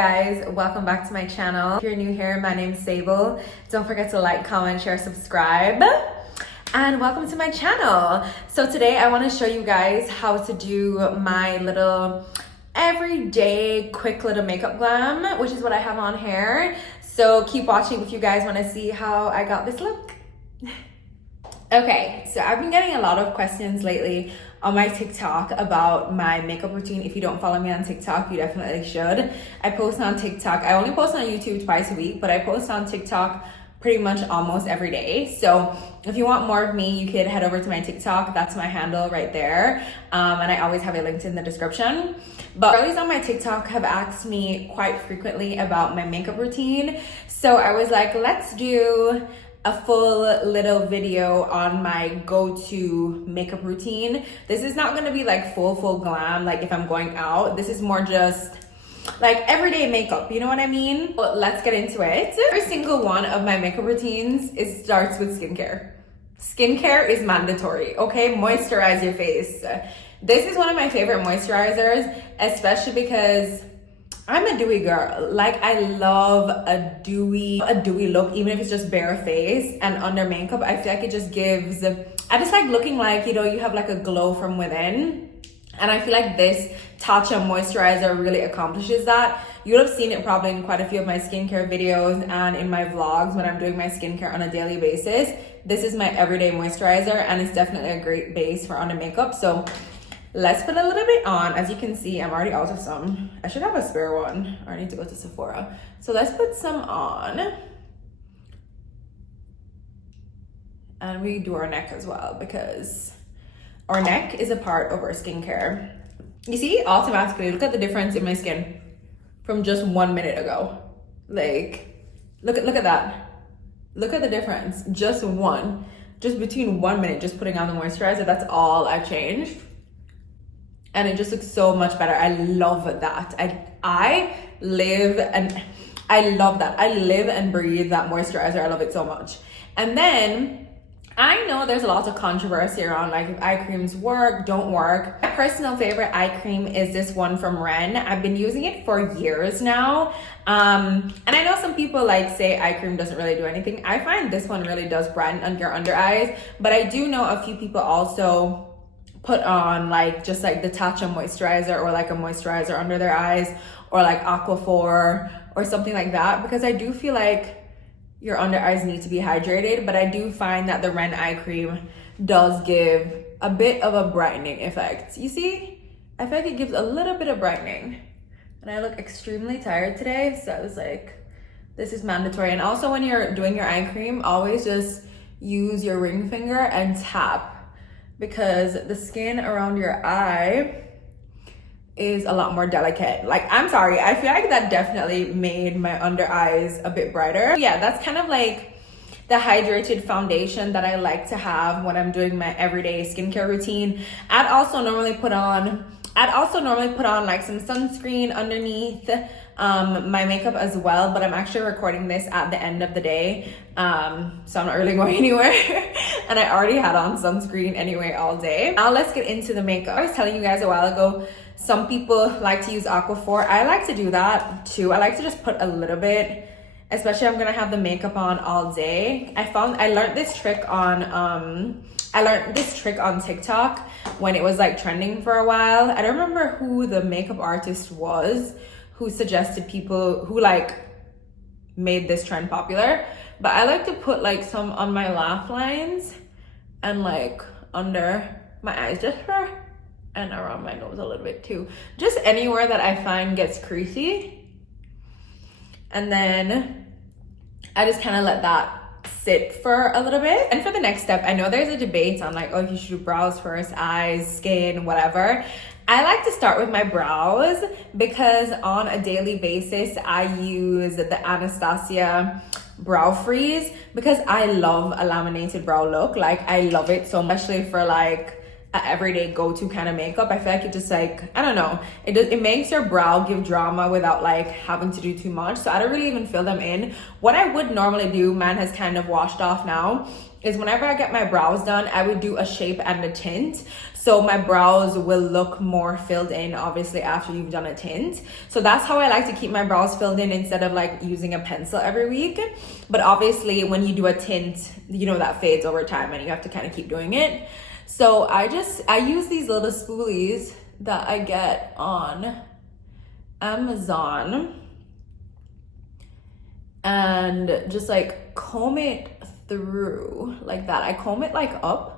Guys, welcome back to my channel. If you're new here, my name's Sable. Don't forget to like, comment, share, subscribe, and welcome to my channel. So today I want to show you guys how to do my little everyday quick little makeup glam, which is what I have on here. So keep watching if you guys want to see how I got this look. Okay, so I've been getting a lot of questions lately on my TikTok about my makeup routine. If you don't follow me on TikTok, you definitely should. I post on TikTok. I only post on YouTube twice a week, but I post on TikTok pretty much almost every day. So if you want more of me, you could head over to my TikTok. That's my handle right there. And I always have it linked in the description. But girlies on my TikTok have asked me quite frequently about my makeup routine. So I was like, let's do a full little video on my go-to makeup routine. This is not gonna be like full glam, like if I'm going out. This is more just like everyday makeup, you know what I mean? Well, let's get into it. Every single one of my makeup routines, it starts with skincare. Skincare is mandatory, okay? Moisturize your face. This is one of my favorite moisturizers, especially because I'm a dewy girl. Like, I love a dewy look, even if it's just bare face and under makeup. I feel like it just gives, I just like looking like, you know, you have like a glow from within. And I feel like this Tatcha moisturizer really accomplishes that. You'll have seen it probably in quite a few of my skincare videos and in my vlogs when I'm doing my skincare on a daily basis. This is my everyday moisturizer and it's definitely a great base for under makeup. So let's put a little bit on. As you can see, I'm already out of some. I should have a spare one, or I need to go to Sephora. So let's put some on. And we do our neck as well, because our neck is a part of our skincare. You see, automatically, look at the difference in my skin from just 1 minute ago. Like, look at that. Look at the difference, just between 1 minute, just putting on the moisturizer. That's all I changed. And it just looks so much better. I love that. I live and I love that. I live and breathe that moisturizer. I love it so much. And then I know there's a lot of controversy around like if eye creams work, don't work. My personal favorite eye cream is this one from Ren. I've been using it for years now. And I know some people like say eye cream doesn't really do anything. I find this one really does brighten your under eyes. But I do know a few people also put on like just like the Tatcha moisturizer or like a moisturizer under their eyes or like Aquaphor or something like that, because I do feel like your under eyes need to be hydrated. But I do find that the Ren eye cream does give a bit of a brightening effect. You see, I feel like it gives a little bit of brightening. And I look extremely tired today, so I was like, this is mandatory. And also when you're doing your eye cream, always just use your ring finger and tap, because the skin around your eye is a lot more delicate. Like, I'm sorry, I feel like that definitely made my under eyes a bit brighter. Yeah, that's kind of like the hydrated foundation that I like to have when I'm doing my everyday skincare routine. I'd also normally put on like some sunscreen underneath my makeup as well, but I'm actually recording this at the end of the day, so I'm not really going anywhere. And I already had on sunscreen anyway all day. Now let's get into the makeup. I was telling you guys a while ago, some people like to use Aquaphor. I like to do that too. I like to just put a little bit, especially I'm gonna have the makeup on all day. I learned this trick on TikTok when it was like trending for a while. I don't remember who the makeup artist was who suggested people who like made this trend popular, but I like to put like some on my laugh lines and like under my eyes just for, and around my nose a little bit too, just anywhere that I find gets creasy. And then I just kind of let that sit for a little bit. And for the next step, I know there's a debate on like, oh, you should do brows first, eyes, skin, whatever. I like to start with my brows because on a daily basis, I use the Anastasia Brow Freeze because I love a laminated brow look. Like, I love it so much, especially for like a everyday go-to kind of makeup. I feel like it just like, I don't know, it makes your brow give drama without like having to do too much. So I don't really even fill them in. What I would normally do, mine has kind of washed off now, is whenever I get my brows done, I would do a shape and a tint. So my brows will look more filled in, obviously, after you've done a tint. So that's how I like to keep my brows filled in instead of like using a pencil every week. But obviously when you do a tint, you know, that fades over time and you have to kind of keep doing it. So I use these little spoolies that I get on Amazon and just like comb it through like that. I comb it like up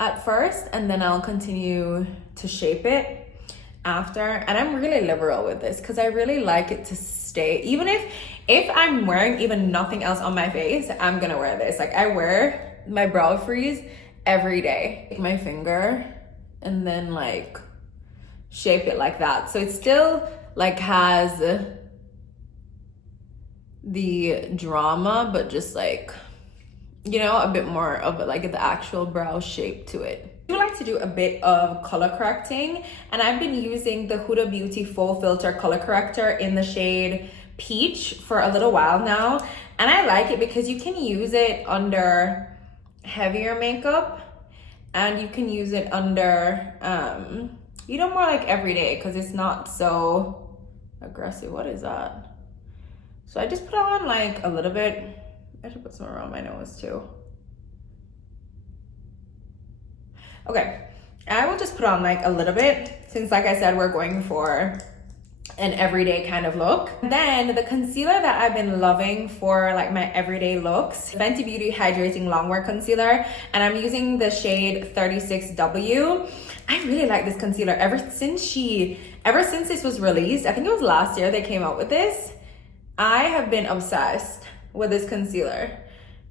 at first and then I'll continue to shape it after. And I'm really liberal with this because I really like it to stay. Even if I'm wearing even nothing else on my face, I'm gonna wear this. Like I wear my brow freeze every day. Take my finger and then like shape it like that. So it still like has the drama, but just like, you know, a bit more of like the actual brow shape to it. I do like to do a bit of color correcting, and I've been using the Huda Beauty Full Filter Color Corrector in the shade Peach for a little while now. And I like it because you can use it under heavier makeup and you can use it under, you know, more like everyday because it's not so aggressive. What is that? So I just put on like a little bit. I should put some around my nose too. Okay, I will just put on like a little bit since, like I said, we're going for an everyday kind of look. Then the concealer that I've been loving for like my everyday looks, Fenty Beauty Hydrating Longwear Concealer, and I'm using the shade 36W. I really like this concealer ever since this was released. I think it was last year they came out with this. I have been obsessed with this concealer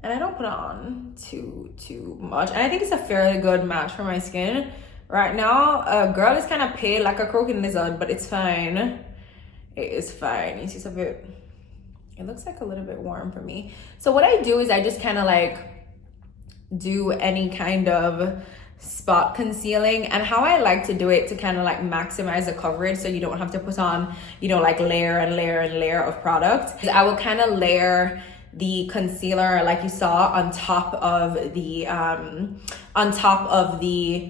and I don't put on too much, and I think it's a fairly good match for my skin right now. Girl is kind of pale like a crooked lizard, but it's fine. It is fine. You see some of it, it looks like a little bit warm for me. So what I do is I just kind of like do any kind of spot concealing, and how I like to do it to kind of like maximize the coverage so you don't have to put on, you know, like layer and layer and layer of product. I will kind of layer the concealer like you saw on top of the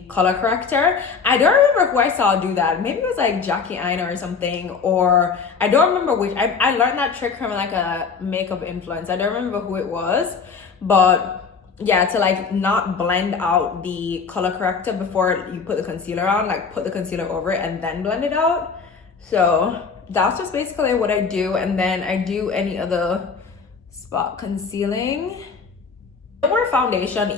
color corrector. I don't remember who I saw do that. Maybe it was like Jackie Aina or something, or I don't remember which. I learned that trick from like a makeup influencer. I don't remember who it was, but yeah, to like not blend out the color corrector before you put the concealer on, like put the concealer over it and then blend it out. So that's just basically what I do. And then I do any other spot concealing. I wear foundation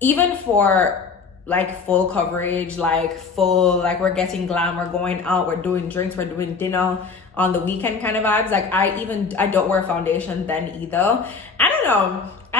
even for like full coverage, like full, like we're getting glam, we're going out, we're doing drinks, we're doing dinner on the weekend kind of vibes. Like I don't wear foundation then either. I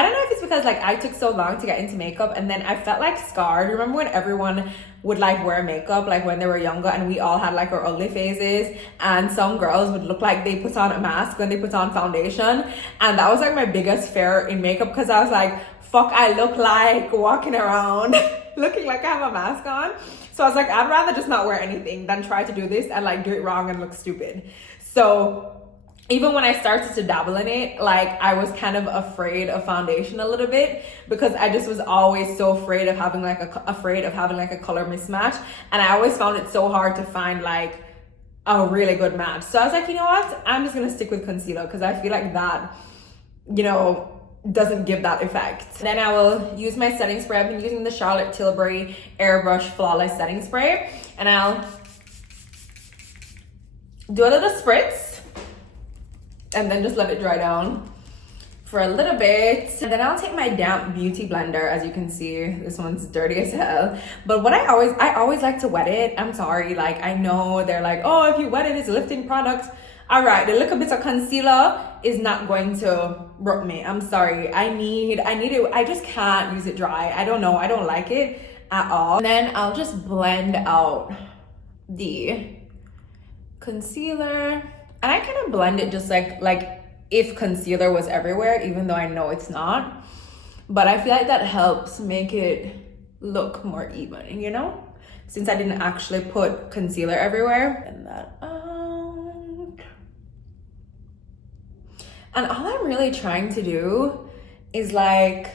don't know if it's because like I took so long to get into makeup and then I felt like scarred. Remember when everyone would like wear makeup like when they were younger and we all had like our ugly phases, and some girls would look like they put on a mask when they put on foundation, and that was like my biggest fear in makeup because I was like, fuck, I look like walking around looking like I have a mask on. So I was like, I'd rather just not wear anything than try to do this and like do it wrong and look stupid. So even when I started to dabble in it, like I was kind of afraid of foundation a little bit because I just was always so afraid of having like a color mismatch, and I always found it so hard to find like a really good match. So I was like, you know what, I'm just gonna stick with concealer because I feel like that, you know, doesn't give that effect. Then I will use my setting spray. I've been using the Charlotte Tilbury Airbrush Flawless Setting Spray, and I'll do a little spritz and then just let it dry down for a little bit. And then I'll take my damp beauty blender. As you can see, this one's dirty as hell. But what I always like to wet it. I'm sorry, like I know they're like, oh, if you wet it, it's lifting products. All right, the little bit of concealer is not going to broke me. I'm sorry. I need it. I just can't use it dry. I don't know. I don't like it at all. And then I'll just blend out the concealer. And I kind of blend it just like if concealer was everywhere, even though I know it's not. But I feel like that helps make it look more even, you know? Since I didn't actually put concealer everywhere. And that out. And all I'm really trying to do is like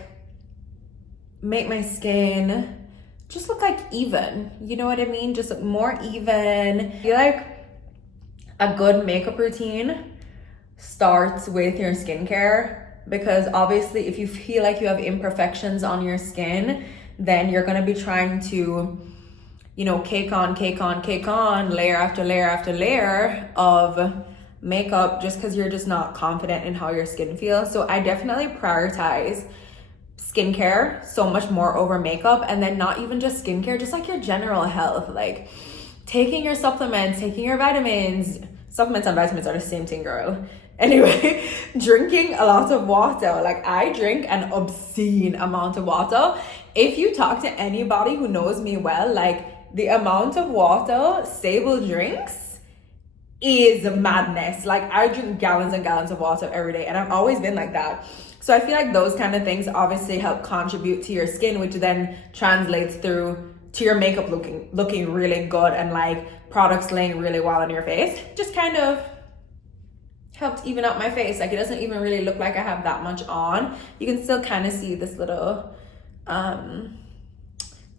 make my skin just look like even, you know what I mean? Just look more even. I feel like a good makeup routine starts with your skincare, because obviously if you feel like you have imperfections on your skin, then you're gonna be trying to, you know, cake on, layer after layer after layer of makeup just because you're just not confident in how your skin feels. So I definitely prioritize skincare so much more over makeup, and then not even just skincare, just like your general health, like taking your supplements, taking your vitamins. Supplements and vitamins are the same thing, girl. Anyway, drinking a lot of water. Like I drink an obscene amount of water. If you talk to anybody who knows me well, like the amount of water Sable drinks is madness. Like I drink gallons and gallons of water every day, and I've always been like that. So I feel like those kind of things obviously help contribute to your skin, which then translates through to your makeup looking really good, and like products laying really well on your face. Just kind of helped even out my face. Like it doesn't even really look like I have that much on. You can still kind of see this little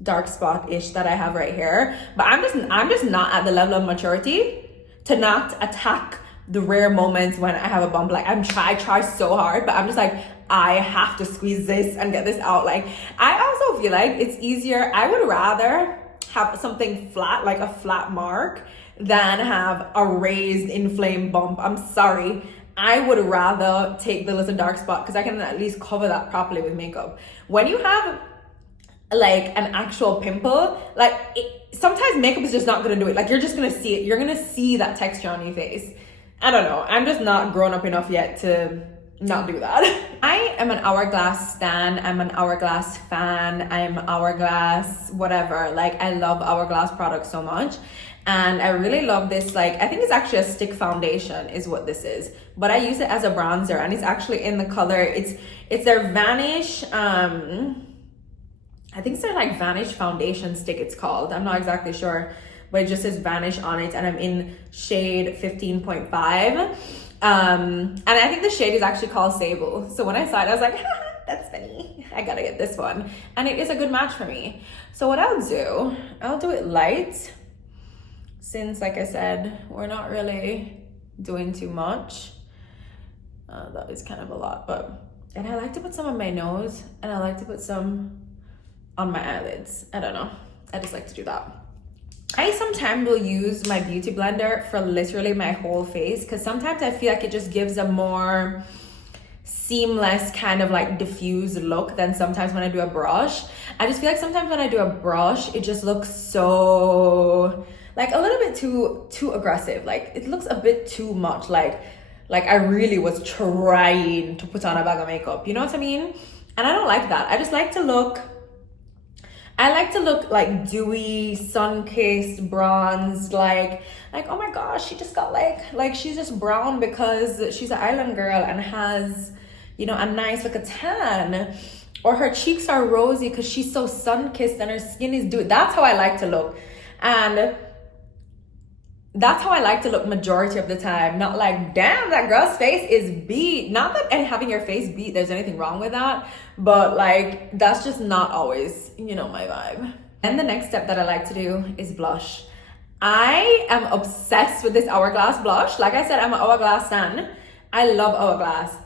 dark spot ish that I have right here, but I'm just not at the level of maturity to not attack the rare moments when I have a bump. Like I try so hard, but I'm just like, I have to squeeze this and get this out. Like I also feel like it's easier. I would rather have something flat, like a flat mark, than have a raised inflamed bump. I'm sorry. I would rather take the little dark spot because I can at least cover that properly with makeup. When you have like an actual pimple, like sometimes makeup is just not gonna do it. Like you're just gonna see it. You're gonna see that texture on your face. I don't know. I'm just not grown up enough yet to not do that. I am an Hourglass stan. I'm an Hourglass fan. I'm Hourglass whatever. Like I love Hourglass products so much. And I really love this, like, I think it's actually a stick foundation is what this is. But I use it as a bronzer, and it's actually in the color, it's their Vanish, I think it's their like Vanish foundation stick it's called. I'm not exactly sure, but it just says Vanish on it, and I'm in shade 15.5. And I think the shade is actually called Sable. So when I saw it, I was like, that's funny. I gotta get this one. And it is a good match for me. So what I'll do it light, since like I said, we're not really doing too much. That is kind of a lot, and I like to put some on my nose, and I like to put some on my eyelids. I don't know. I just like to do that. I sometimes will use my beauty blender for literally my whole face, because sometimes I feel like it just gives a more seamless kind of like diffused look than sometimes when I do a brush. I just feel like sometimes when I do a brush, it just looks so like a little bit too aggressive. Like it looks a bit too much like I really was trying to put on a bag of makeup, you know what I mean? And I don't like that. I like to look like dewy, sun-kissed, bronzed, like oh my gosh, she just got like she's just brown because she's an island girl and has, you know, a nice like a tan, or her cheeks are rosy because she's so sun-kissed and her skin is dewy. That's how I like to look, and that's how I like to look majority of the time. Not like, damn, that girl's face is beat. Not that having your face beat, there's anything wrong with that, but like that's just not always, you know, my vibe. And the next step that I like to do is blush. I am obsessed with this Hourglass blush. Like I said, I'm an Hourglass stan. I love Hourglass.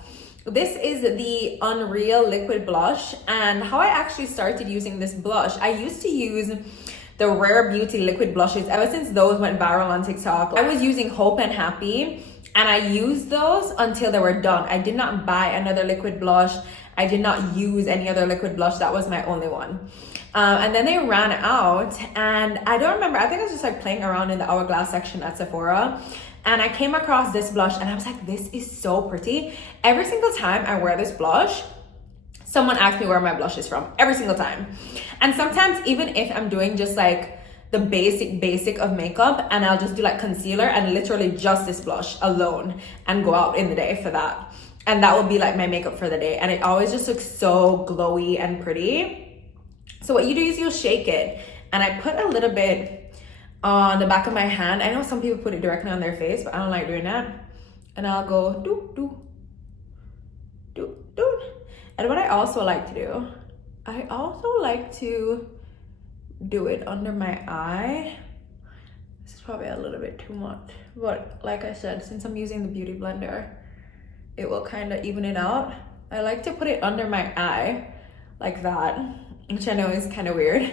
This is the Unreal Liquid Blush, and how I actually started using this blush, I used to use the Rare Beauty liquid blushes ever since those went viral on TikTok. I was using Hope and Happy, and I used those until they were done. I did not buy another liquid blush. I did not use any other liquid blush. That was my only one. And then they ran out, and I don't remember. I think I was just like playing around in the Hourglass section at Sephora, and I came across this blush, and I was like, this is so pretty. Every single time I wear this blush, someone asks me where my blush is from, every single time. And sometimes even if I'm doing just like the basic of makeup, and I'll just do like concealer and literally just this blush alone and go out in the day for that. And that will be like my makeup for the day. And it always just looks so glowy and pretty. So what you do is you'll shake it, and I put a little bit on the back of my hand. I know some people put it directly on their face, but I don't like doing that. And I'll go do, do, do, do. And what I also like to do, I also like to do it under my eye. This is probably a little bit too much, but like I said, since I'm using the beauty blender, it will kind of even it out. I like to put it under my eye like that, which I know is kind of weird.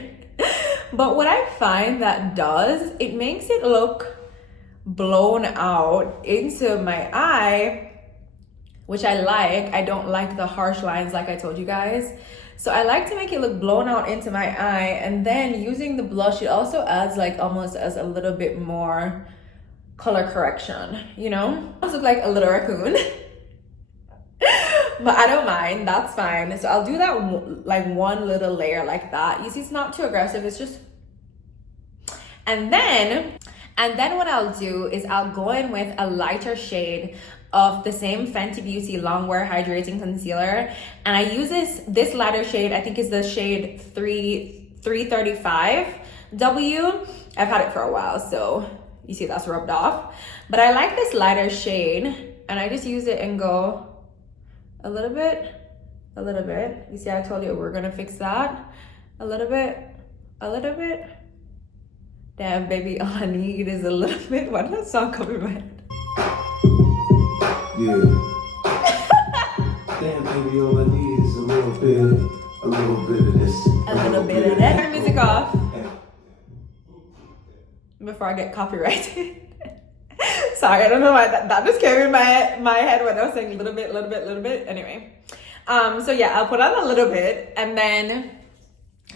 But what I find that does, it makes it look blown out into my eye, which I like. I don't like the harsh lines like I told you guys. So I like to make it look blown out into my eye, and then using the blush, it also adds like almost as a little bit more color correction, you know? I look like a little raccoon. But I don't mind, that's fine. So I'll do that like one little layer like that. You see, it's not too aggressive, it's just, and then what I'll do is I'll go in with a lighter shade of the same Fenty Beauty Longwear Hydrating Concealer. And I use this lighter shade, I think is the shade 335W. I've had it for a while, so you see that's rubbed off. But I like this lighter shade, and I just use it and go a little bit. You see, I told you we're gonna fix that. A little bit. Damn, baby, all I need is a little bit. Why did that song come in my head? Yeah. Damn, baby, all I need is a little bit of this. A little bit of that. Turn the music off before I get copyrighted. Sorry, I don't know why that just came in my head when I was saying little bit. Anyway, so yeah, I'll put on a little bit, and then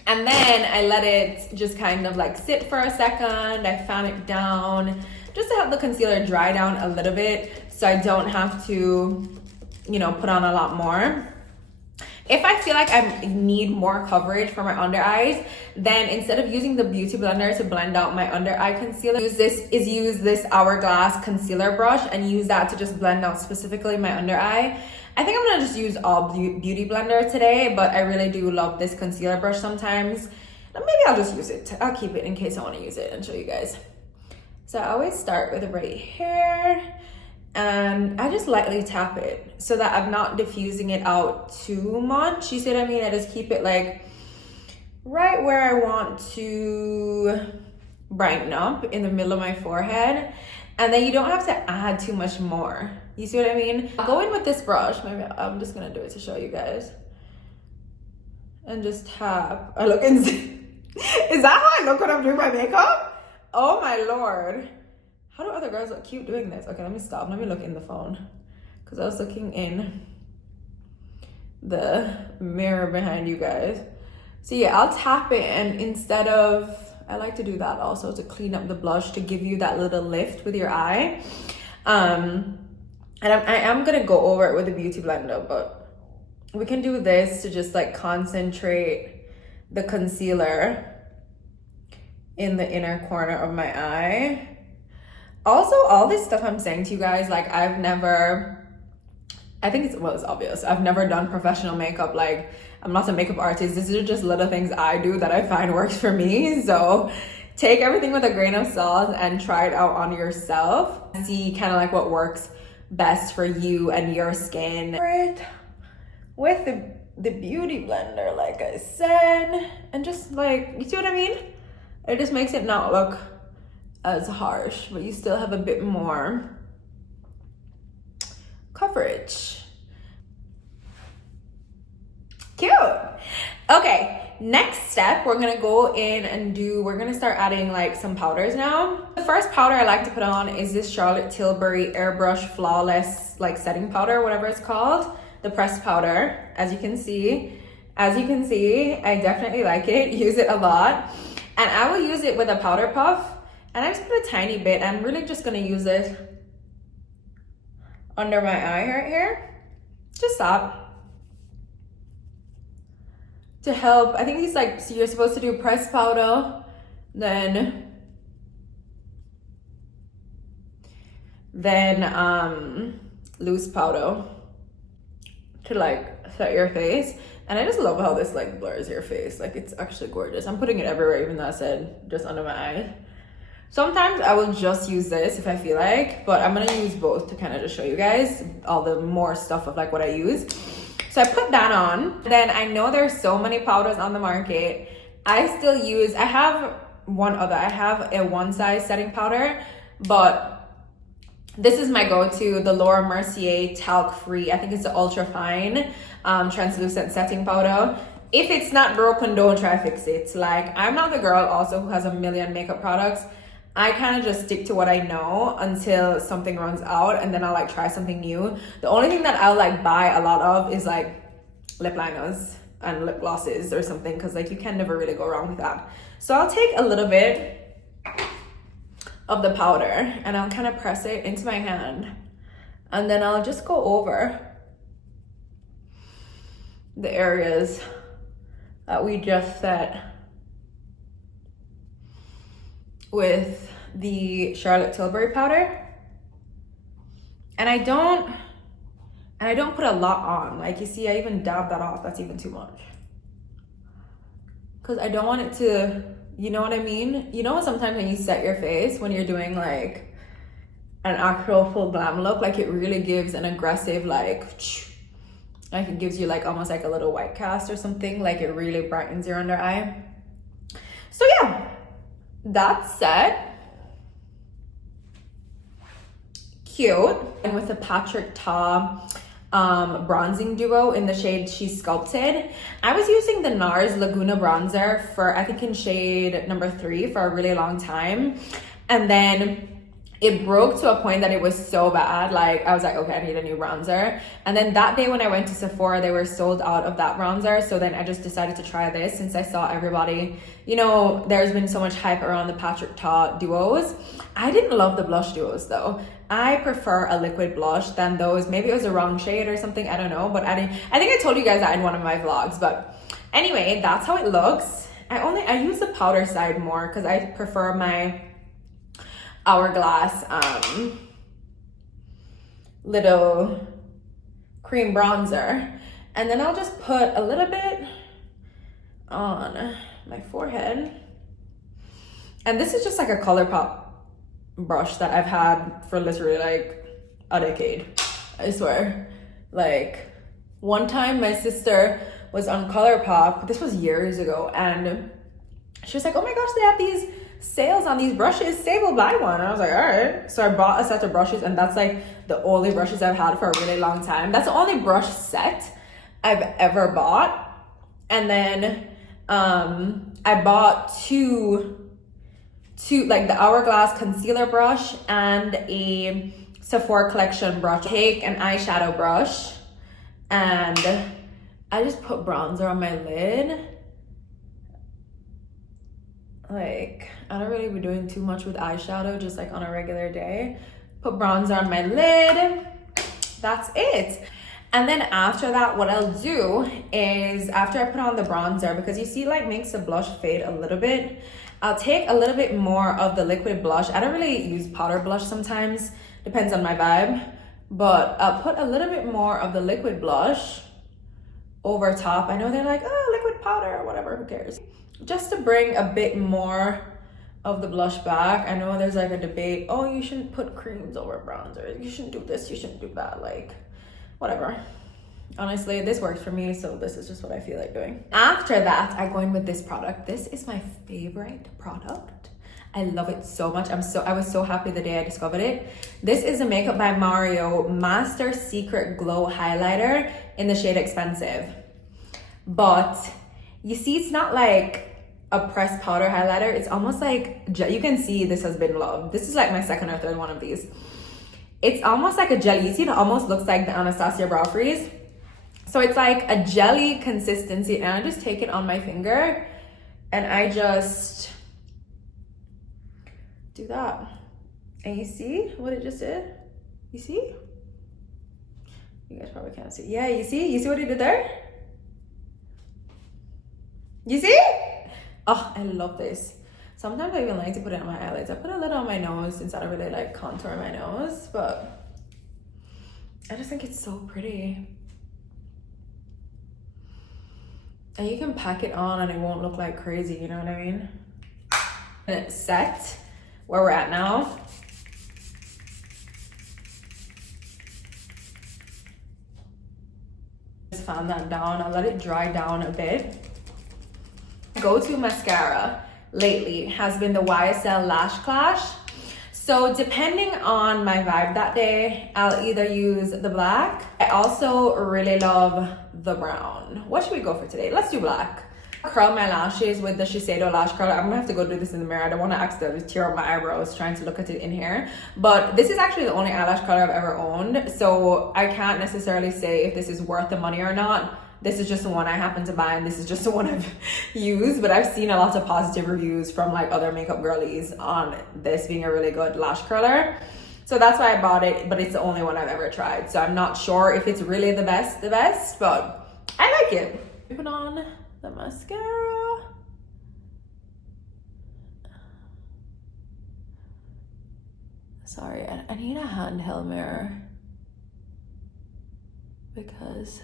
I let it just kind of like sit for a second. I fan it down just to have the concealer dry down a little bit, so I don't have to, you know, put on a lot more. If I feel like I need more coverage for my under eyes, then instead of using the beauty blender to blend out my under eye concealer, use this Hourglass concealer brush and use that to just blend out specifically my under eye. I think I'm gonna just use all beauty blender today, but I really do love this concealer brush sometimes. Maybe I'll just use it. I'll keep it in case I want to use it and show you guys. So I always start with right here, and I just lightly tap it so that I'm not diffusing it out too much. You see what I mean? I just keep it like right where I want to brighten up in the middle of my forehead. And then you don't have to add too much more. You see what I mean? I'll go in with this brush. Maybe I'm just gonna do it to show you guys. And just tap. I look insane. Is that how I look when I'm doing my makeup? Oh my Lord. How do other girls look cute doing this? Okay, let me stop. Let me look in the phone. Because I was looking in the mirror behind you guys. So yeah, I'll tap it, and instead of, I like to do that also to clean up the blush, to give you that little lift with your eye. And I am gonna go over it with a beauty blender, but we can do this to just like concentrate the concealer in the inner corner of my eye. Also, all this stuff I'm saying to you guys, like I think it's obvious. I've never done professional makeup. Like, I'm not a makeup artist. These are just little things I do that I find works for me. So take everything with a grain of salt and try it out on yourself. See kind of like what works best for you and your skin. With the beauty blender, like I said, and just like, you see what I mean? It just makes it not look as harsh, but you still have a bit more coverage. Cute. Okay, next step, we're gonna go in and we're gonna start adding like some powders now. The first powder I like to put on is this Charlotte Tilbury Airbrush Flawless like setting powder, whatever it's called, the pressed powder. As you can see, I definitely like it, use it a lot. And I will use it with a powder puff, and I just put a tiny bit. I'm really just gonna use it under my eye right here. Just stop. To help, I think it's like, so you're supposed to do pressed powder, then loose powder. to like set your face. And I just love how this like blurs your face. Like it's actually gorgeous. I'm putting it everywhere, even though I said just under my eyes. Sometimes I will just use this if I feel like, but I'm gonna use both to kind of just show you guys all the more stuff of like what I use. So I put that on. Then I know there's so many powders on the market. I have one other. I have a one size setting powder, but this is my go-to, the Laura Mercier talc free. I think it's the ultra fine translucent setting powder. If it's not broken, don't try fix it. Like, I'm not the girl also who has a million makeup products. I kind of just stick to what I know until something runs out, and then I'll like try something new. The only thing that I'll like buy a lot of is like lip liners and lip glosses or something, because like you can never really go wrong with that. So I'll take a little bit of the powder and I'll kind of press it into my hand, and then I'll just go over the areas that we just set with the Charlotte Tilbury powder. And I don't put a lot on. Like you see, I even dab that off. That's even too much, because I don't want it to, you know what I mean? You know, sometimes when you set your face, when you're doing like an actual full glam look, like it really gives an aggressive like it gives you like almost like a little white cast or something. Like it really brightens your under eye. So yeah, that's set. Cute. And with the Patrick Ta bronzing duo in the shade She Sculpted. I was using the NARS Laguna bronzer for, I think in shade number 3 for a really long time. And then it broke to a point that it was so bad. Like I was like, okay, I need a new bronzer. And then that day when I went to Sephora, they were sold out of that bronzer. So then I just decided to try this since I saw everybody, you know, there's been so much hype around the Patrick Ta duos. I didn't love the blush duos though. I prefer a liquid blush than those. Maybe it was the wrong shade or something, I don't know. But I think I told you guys that in one of my vlogs. But anyway, that's how it looks. I use the powder side more because I prefer my Hourglass little cream bronzer. And then I'll just put a little bit on my forehead. And this is just like a ColourPop brush that I've had for literally like a decade, I swear. Like one time my sister was on ColourPop, this was years ago, and she was like, oh my gosh, they have these sales on these brushes, Sable, buy one. And I was like, all right. So I bought a set of brushes, and that's like the only brushes I've had for a really long time. That's the only brush set I've ever bought. And then I bought two like the Hourglass concealer brush and a Sephora collection brush. Take an eyeshadow brush and I just put bronzer on my lid. Like, I don't really be doing too much with eyeshadow, just like on a regular day. Put bronzer on my lid. That's it. And then after that, what I'll do is after I put on the bronzer, because you see it like makes the blush fade a little bit, I'll take a little bit more of the liquid blush. I don't really use powder blush sometimes, depends on my vibe, but I'll put a little bit more of the liquid blush over top. I know they're like, oh, liquid powder or whatever, who cares? Just to bring a bit more of the blush back. I know there's like a debate, oh, you shouldn't put creams over bronzer, you shouldn't do this, you shouldn't do that, like whatever. Honestly, this works for me, so this is just what I feel like doing. After that, I go in with this product. This is my favorite product. I love it so much. I was so happy the day I discovered it. This is a Makeup by Mario Master Secret Glow Highlighter in the shade Expensive. But you see, it's not like a pressed powder highlighter. It's almost like, you can see this has been loved. This is like my second or third one of these. It's almost like a jelly. You see, it almost looks like the Anastasia Brow Freeze. So it's like a jelly consistency, and I just take it on my finger and I just do that. And you see what it just did? You see? You guys probably can't see. Yeah, you see what it did there? You see? Oh, I love this. Sometimes I even like to put it on my eyelids. I put a little on my nose since I don't really like contour my nose, but I just think it's so pretty. And you can pack it on and it won't look like crazy, you know what I mean? And it's set where we're at now. Just fan that down. I'll let it dry down a bit. Go-to mascara lately has been the YSL Lash Clash. So depending on my vibe that day, I'll either use the black. I also really love the brown. What should we go for today? Let's do black. Curl my lashes with the Shiseido lash curler. I'm gonna have to go do this in the mirror. I don't want to accidentally tear up my eyebrows trying to look at it in here. But this is actually the only eyelash color I've ever owned. So I can't necessarily say if this is worth the money or not. This is just the one I happen to buy, and this is just the one I've used. But I've seen a lot of positive reviews from like other makeup girlies on this being a really good lash curler. So that's why I bought it, but it's the only one I've ever tried. So I'm not sure if it's really the best, but I like it. Moving on the mascara. Sorry, I need a handheld mirror because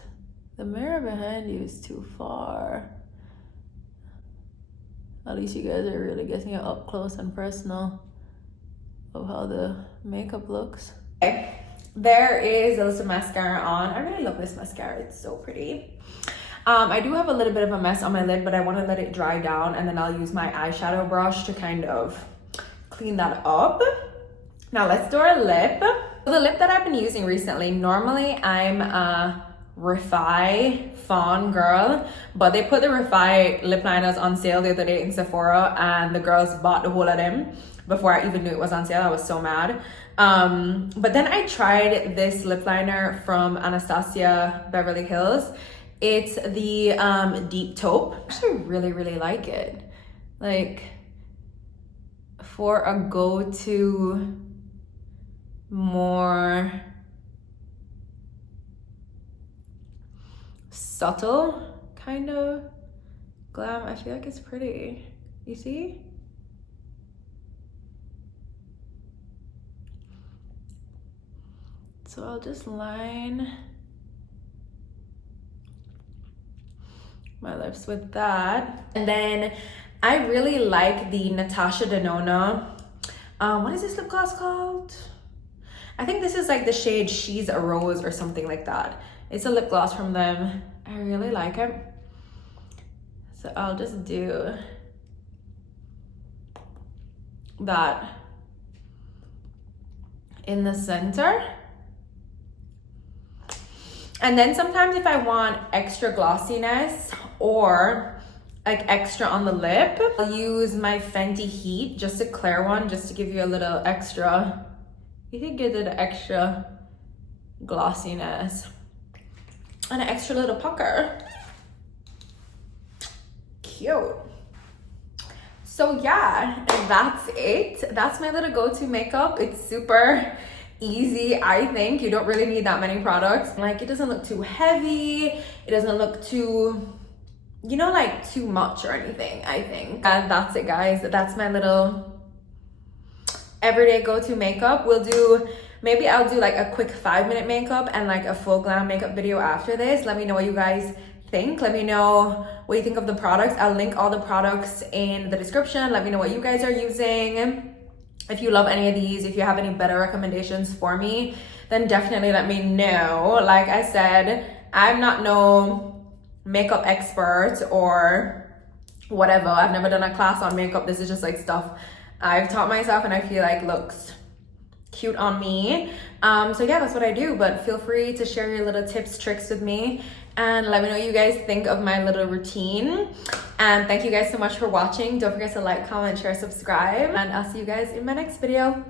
the mirror behind you is too far. At least you guys are really getting it up close and personal of how the makeup looks. Okay, there is a little mascara on. I really love this mascara, it's so pretty. I do have a little bit of a mess on my lid, but I want to let it dry down, and then I'll use my eyeshadow brush to kind of clean that up. Now let's do our lip. So the lip that I've been using recently, normally I'm a Refi Fawn girl, but they put the Refi lip liners on sale the other day in Sephora, and the girls bought the whole of them before I even knew it was on sale. I was so mad. But then I tried this lip liner from Anastasia Beverly Hills. It's the Deep Taupe. I actually really like it. Like, for a go-to more subtle kind of glam, I feel like it's pretty. You see? So I'll just line my lips with that. And then I really like the Natasha Denona. What is this lip gloss called? I think this is like the shade She's a Rose or something like that. It's a lip gloss from them. I really like it. So I'll just do that in the center. And then sometimes if I want extra glossiness or like extra on the lip, I'll use my Fenty Heat, just a clear one, just to give you a little extra, you can get an extra glossiness and an extra little pucker. Cute. So yeah, that's it. That's my little go-to makeup. It's super easy, I think. You don't really need that many products. Like, it doesn't look too heavy. It doesn't look too, you know, like too much or anything, I think. And that's it, guys. That's my little everyday go-to makeup. Maybe I'll do like a quick 5-minute makeup and like a full glam makeup video after this. Let me know what you guys think. Let me know what you think of the products. I'll link all the products in the description. Let me know what you guys are using. If you love any of these, if you have any better recommendations for me, then definitely let me know. Like I said, I'm not no makeup expert or whatever. I've never done a class on makeup. This is just like stuff I've taught myself and I feel like looks cute on me. So yeah, that's what I do. But feel free to share your little tips, tricks with me, and let me know what you guys think of my little routine. And thank you guys so much for watching. Don't forget to like, comment, share, subscribe, and I'll see you guys in my next video.